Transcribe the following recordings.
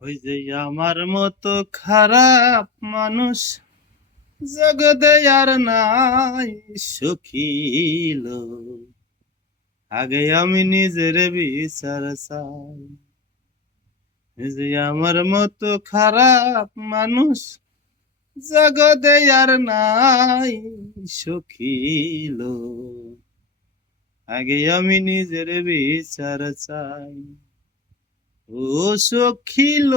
ওই যে আমার মতো খারাপ মানুষ জগতে আর নাই সুখিল আগে আমি নিজের বিচার চাই। যে আমার মতো খারাপ মানুষ জগতে আর নাই সুখিল আগে আমি নিজের বিচার চাই। ও সখিল।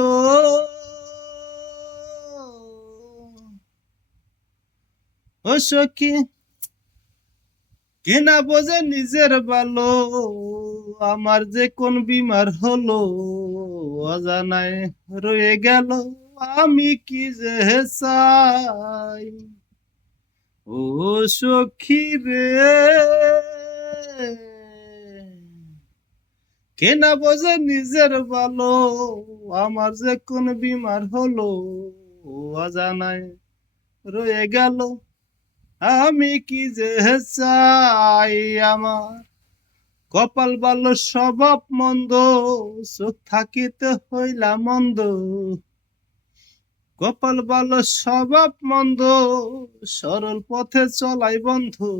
ও সখী, কেনা বোঝে নিজের ভালো আমার যে কোন বিমার হলো, অজানায় রয়ে গেল, আমি কি যে চাই? ও সখী রে। কেনা বোঝে নিজের ভালো, আমার যে কোন বিমার হলো, অজানায় রয়ে গেল। আমি কি যে চাই আমার কপাল ভালো, স্বভাব মন্দ, চোখ থাকিতে হইলা মন্দ। কপাল ভালো, স্বভাব মন্দ, সরল পথে চলাই বন্ধু,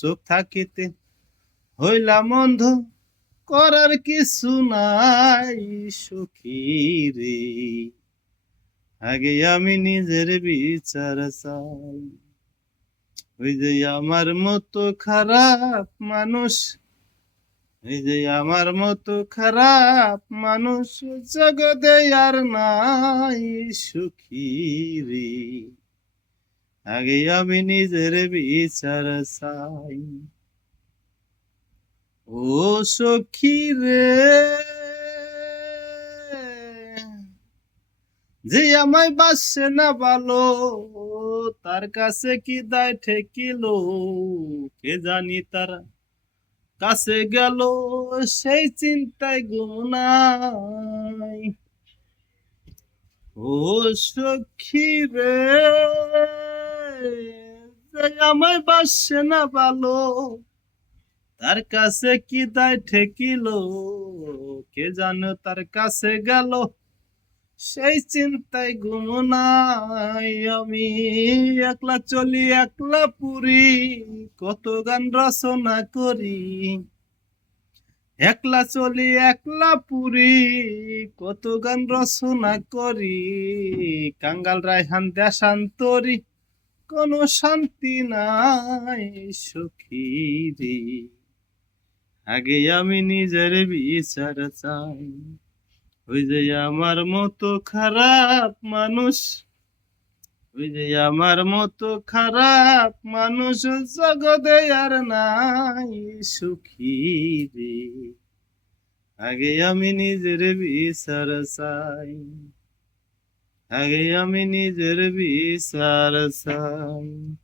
চোখ থাকিতে হইলা মন্দ। করার কিছু নাই সুখী আগে আমি নিজের বিচার চাই। ওই যে আমার মতো খারাপ মানুষ ওই যে আমার মতো খারাপ মানুষ জগতে আর নাই সুখী রে। আগে আমি নিজের বিচার চাই। ও সখী রে। যে আমায় বাসছে না ভালো তার কাছে কি দায় ঠেকিল, কে জানি তার কাছে গেল, সেই চিন্তায় গুনাই ও সখী রে, যে আমায় বাসছে না ভালো তার কাছে কি দায় ঠেকিল? কে জানো তার কাছে গেল? সেই চিন্তায় ঘুমনাই আমি। একলা চলি, একলা পুরি। কত গান রচনা করি। একলা চলি, একলা পুরি। কত গান রচনা করি। কাঙ্গাল রায়হান দেশান্তরি। কোনো শান্তি নাই সুখী আগে আমি নিজের বিচার চাই। ওই যে আমার মতো খারাপ মানুষ, ওই যে আমার মতো খারাপ মানুষ জগতে আর নাই সুখী রে। আগে আমি নিজের বিচার চাই। আগে আমি নিজের বিচার চাই।